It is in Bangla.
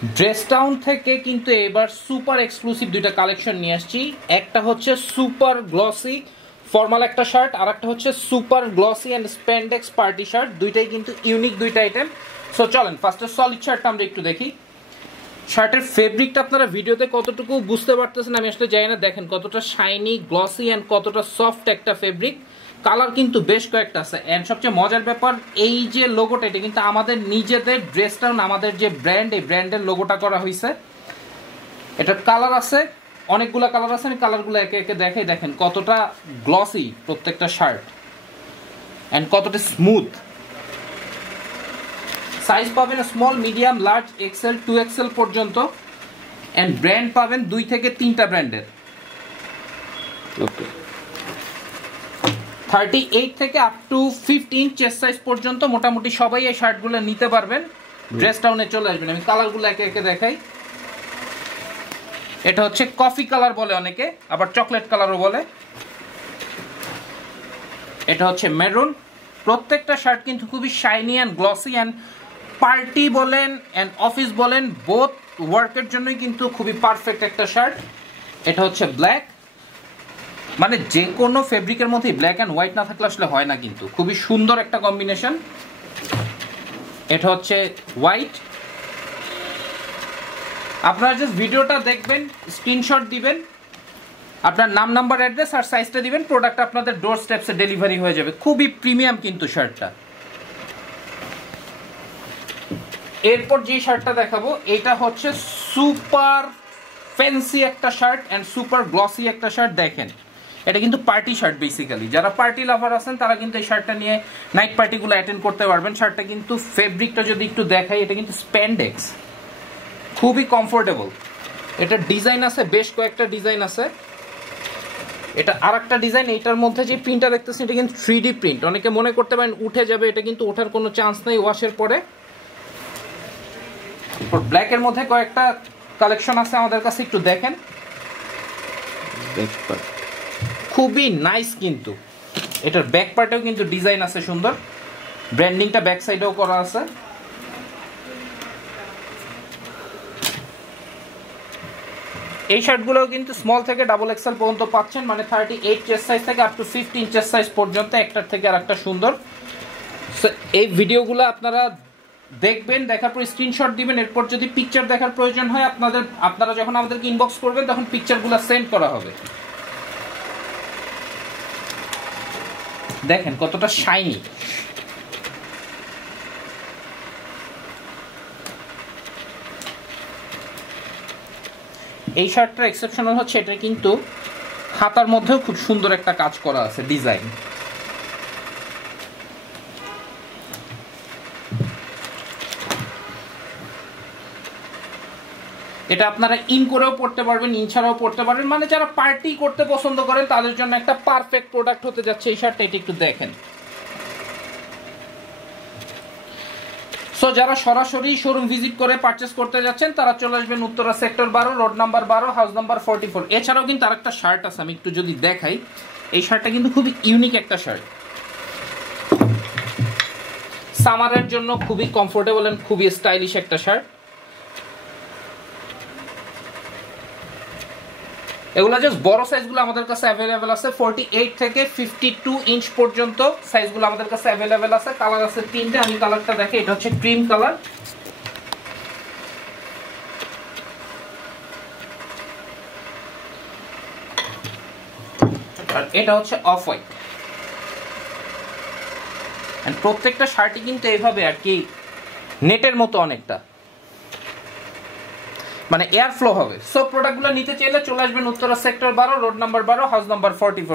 ড্রেস টাউন থেকে কিন্তু এবার সুপার এক্সক্লুসিভ দুইটা কালেকশন নিয়ে আসছি। একটা হচ্ছে সুপার গ্লসি ফর্মাল একটা শার্ট, আর একটা হচ্ছে super glossy and spandex party shirt. দুইটাই কিন্তু ইউনিক দুইটা আইটেম। সো চলেন ফার্স্টে সলিড শার্টটা আমরা একটু দেখি। শার্টের ফেব্রিকটা আপনারা ভিডিওতে কতটুকু বুঝতে পারতেছেন আমি আসলে জানি না। দেখেন কতটা শাইনি, গ্লসি অ্যান্ড কতটা সফট একটা ফেব্রিক। কালার কিন্তু বেশ কয়েকটা আছে। অ্যান্ড সবচেয়ে মজার ব্যাপার, এই যে লোগোটা এটা কিন্তু আমাদের নিজেদের ড্রেস টাউন, আমাদের যে ব্র্যান্ড, এই ব্র্যান্ডের লোগোটা করা হয়েছে। এটার কালার আছে অনেকগুলো কালার আছে, আমি কালারগুলো একে একে দেখাই। দেখেন কতটা গ্লসি প্রত্যেকটা শার্ট অ্যান্ড কতটা স্মুথ। সাইজ পাবেন small, medium, large, XL, 2XL পর্যন্ত। অ্যান্ড ব্র্যান্ড পাবেন 2 থেকে 3টা ব্র্যান্ডের। ওকে, 38 থেকে আপ টু 15 চেস্ট সাইজ পর্যন্ত মোটামুটি সবাই এই শার্টগুলো নিতে পারবেন। ড্রেস টাউনে চলে আসবেন। আমি কালারগুলো একে একে দেখাই। এটা হচ্ছে কফি কালার বলে অনেকে, আবার চকলেট কালারও বলে। এটা হচ্ছে মেরুন। প্রত্যেকটা শার্ট কিন্তু খুবই shiny and glossy and party বলেন অ্যান্ড অফিস বলেন বোথ ওয়ার্কের জন্যই কিন্তু খুবই পারফেক্ট একটা শার্ট। এটা হচ্ছে ব্ল্যাক, মানে যে কোনো ফেব্রিকের মধ্যে ব্ল্যাক অ্যান্ড হোয়াইট না থাকলে আসলে হয় না, কিন্তু খুবই সুন্দর একটা কম্বিনেশন। এটা হচ্ছে হোয়াইট। আপনারা জাস্ট ভিডিওটা দেখবেন, স্ক্রিনশট দিবেন, আপনার নাম, নাম্বার, অ্যাড্রেস আর সাইজটা দিবেন, প্রোডাক্ট আপনাদের ডোর স্টেপসে ডেলিভারি হয়ে যাবে। খুবই প্রিমিয়াম কিন্তু শার্টটা। এরপর যে শার্টটা দেখাবো এটা হচ্ছে সুপার ফ্যান্সি একটা শার্ট অ্যান্ড সুপার গ্লসি একটা শার্ট। দেখেন এটা কিন্তু পার্টি শার্ট বেসিক্যালি। যারা পার্টি লাভার আছেন তারা কিন্তু এই শার্টটা নিয়ে নাইট পার্টিগুলো অ্যাটেন্ড করতে পারবেন। শার্টটা কিন্তু ফেব্রিকটা যদি একটু দেখাই, এটা কিন্তু স্প্যান্ডেক্স, খুবই কমফোর্টেবল। এটা ডিজাইন আছে, বেশ কয়েকটা ডিজাইন আছে। এটা আর একটা ডিজাইন। এইটার মধ্যে যে প্রিন্টটা দেখতেছেন এটা কিন্তু 3D প্রিন্ট। অনেকে মনে করতে পারেন উঠে যাবে, এটা কিন্তু ওঠার কোনো চান্স নেই ওয়াশের পরে। ব্ল্যাকের মধ্যে কয়েকটা কালেকশন আছে আমাদের কাছে, একটু দেখেন। খুবই নাইস কিন্তু। এটার ব্যাক পার্টেও কিন্তু ডিজাইন আছে সুন্দর, ব্র্যান্ডিংটা ব্যাক সাইডেও করা আছে। এই শার্টগুলোও কিন্তু স্মল থেকে XXL পর্যন্ত পাচ্ছেন, মানে 38 চেস্ট সাইজ থেকে আপ টু 15 চেস্ট সাইজ পর্যন্ত, একটার থেকে আরেকটা সুন্দর। এই ভিডিওগুলো আপনারা দেখবেন, দেখার পর স্ক্রিনশট দিবেন। এরপর যদি পিকচার দেখার প্রয়োজন হয় আপনারা যখন আমাদেরকে ইনবক্স করবেন তখন পিকচারগুলো সেন্ড করা হবে। দেখেন কতটা শাইনি। এই শার্টটার এক্সেপশনাল হচ্ছে এটা কিন্তু হাতার মধ্যেও খুব সুন্দর একটা কাজ করা আছে, ডিজাইন। এটা আপনারা ইন করেও পড়তে পারবেন, ইন ছাড়াও পড়তে পারবেন, মানে যারা পার্টি করতে পছন্দ করেন তাদের জন্য একটা পারফেক্ট প্রোডাক্ট হতে যাচ্ছে এই শার্টটা। এটা একটু দেখেন। সো যারা সরাসরি শোরুম ভিজিট করে পারচেস করতে যাচ্ছেন তারা চলে আসবেন Uttara sector 12, road number 12, house number 44। এছাড়াও কিন্তু আরেকটা শার্ট আছে, আমি একটু যদি দেখাই। এই শার্টটা কিন্তু খুবই ইউনিক একটা শার্ট, সামারের জন্য খুবই কমফোর্টেবল এন্ড খুবই স্টাইলিশ একটা শার্ট। এগুলো জাস্ট বড় সাইজগুলো আমাদের কাছে অ্যাভেলেবেল আছে। 48 থেকে 52 ইঞ্চ পর্যন্ত সাইজগুলো আমাদের কাছে অ্যাভেলেবেল আছে। কালার আছে 3টে, আমি কালারটা দেখি। এটা হচ্ছে ক্রিম কালার, আর এটা হচ্ছে অফ হোয়াইট। এন্ড প্রত্যেকটা শার্টই কিন্তু এইভাবে আর কি নেটের মতো অনেকটা, মানে এয়ার ফ্লো হবে। সো প্রোডাক্টগুলো নিতে চাইলে চলে আসবেন Uttara sector 12, road number 12, house number 44।